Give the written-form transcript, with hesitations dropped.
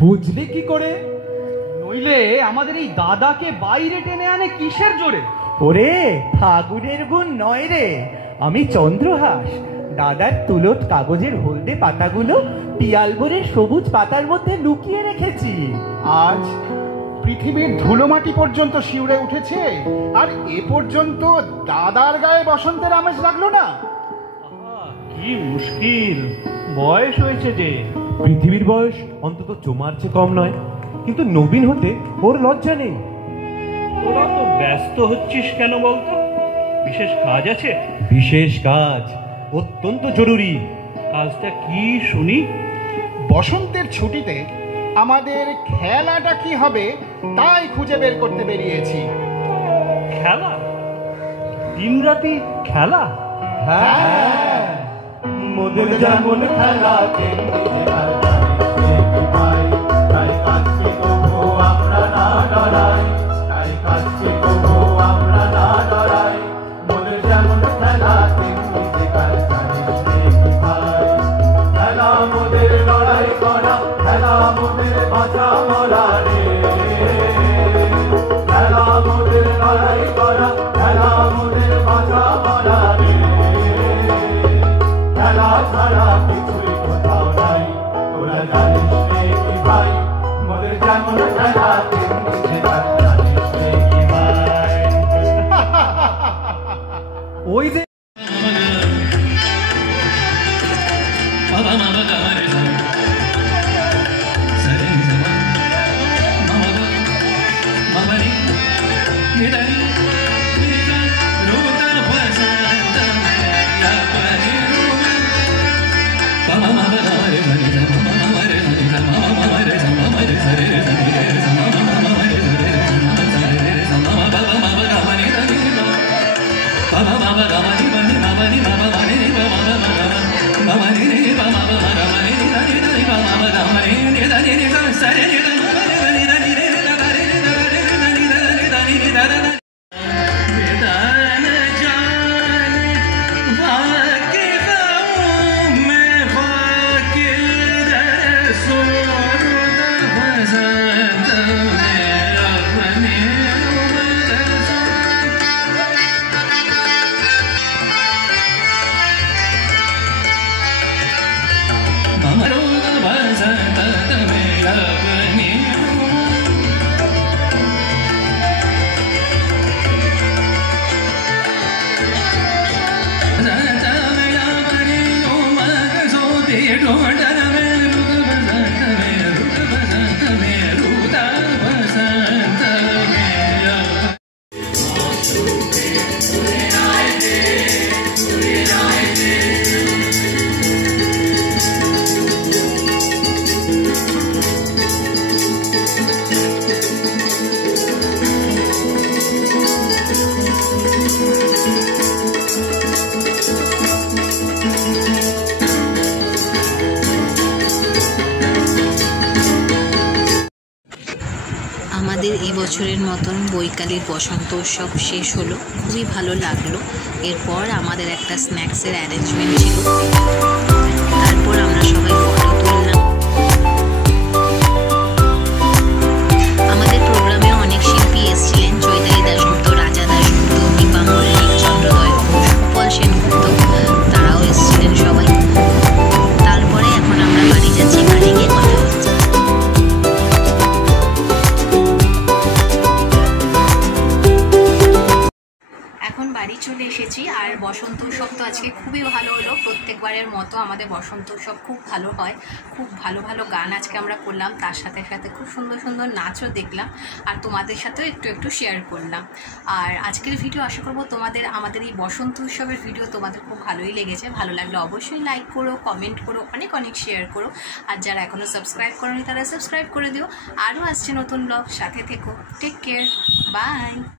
বুঝলি কি করে? নইলে আমাদের এই দাদাকে বাইরে টেনে আনে কিসের জোরে? ওরে ফাগুনের গুণ নয় রে, আমি চন্দ্রহাস। দাদার তুলট কাগজের হলদে পাতাগুলো পিয়ালবরের সবুজ পাতার মধ্যে লুকিয়ে রেখেছি। আজ পৃথিবীর ধুলোমাটি পর্যন্ত শিউরে উঠেছে, আর এ পর্যন্ত দাদার গায়ে বসন্তের আমেজ লাগলো না। কি মুশকিল, বয়স হয়েছে যে। পৃথিবীর বয়স অন্তত চোমার চেয়ে কম নয়, কিন্তু নবীন হতে ওর লজ্জা নেই। তোরা তো ব্যস্ত হচ্ছিস কেন বলতো? বিশেষ কাজ আছে? বিশেষ কাজ, অত্যন্ত জরুরি। কাজটা কি শুনি? বসন্তের ছুটিতে আমাদের খেলাটা কি হবে তাই খুঁজে বের করতে বেরিয়েছি। খেলা? দিনরাতি খেলা? হ্যাঁ, মোদের যেমন খেলা ওই যে আমাদের এবছরের মতন বৈকালীর বসন্ত উৎসব শেষ হলো, খুবই ভালো লাগলো। এরপর আমাদের একটা স্ন্যাক্সের অ্যারেঞ্জমেন্ট ছিল, তারপর আমরা সবাই ফটো তুললাম। আমাদের প্রোগ্রামে অনেক শিল্পী এসেছিলেন, চৈতালি দাশগুপ্ত, রাজা দাশগুপ্ত, দীপা মল্লিক, চন্দ্রদয় ঘোষ, সুপল সেনগুপ্ত, তারাও এসেছিলেন সবাই। তারপরে এখন আমরা বাড়ি যাচ্ছি, বাড়ি গিয়ে কথা হচ্ছে। এখন বাড়ি চলে এসেছি, আর বসন্ত উৎসব তো আজকে খুবই ভালো হলো। প্রত্যেকবারের মতো আমাদের বসন্ত উৎসব খুব ভালো হয়, খুব ভালো ভালো গান আজকে আমরা করলাম, তার সাথে সাথে খুব সুন্দর সুন্দর নাচও দেখলাম, আর তোমাদের সাথেও একটু একটু শেয়ার করলাম। আর আজকের ভিডিও আশা করবো তোমাদের আমাদের এই বসন্ত উৎসবের ভিডিও তোমাদের খুব ভালোই লেগেছে। ভালো লাগলে অবশ্যই লাইক করো, কমেন্ট করো, অনেক অনেক শেয়ার করো, আর যারা এখনও সাবস্ক্রাইব করোনি তারা সাবস্ক্রাইব করে দিও। আরও আসছে নতুন ব্লগ, সাথে থেকো। Take care, by.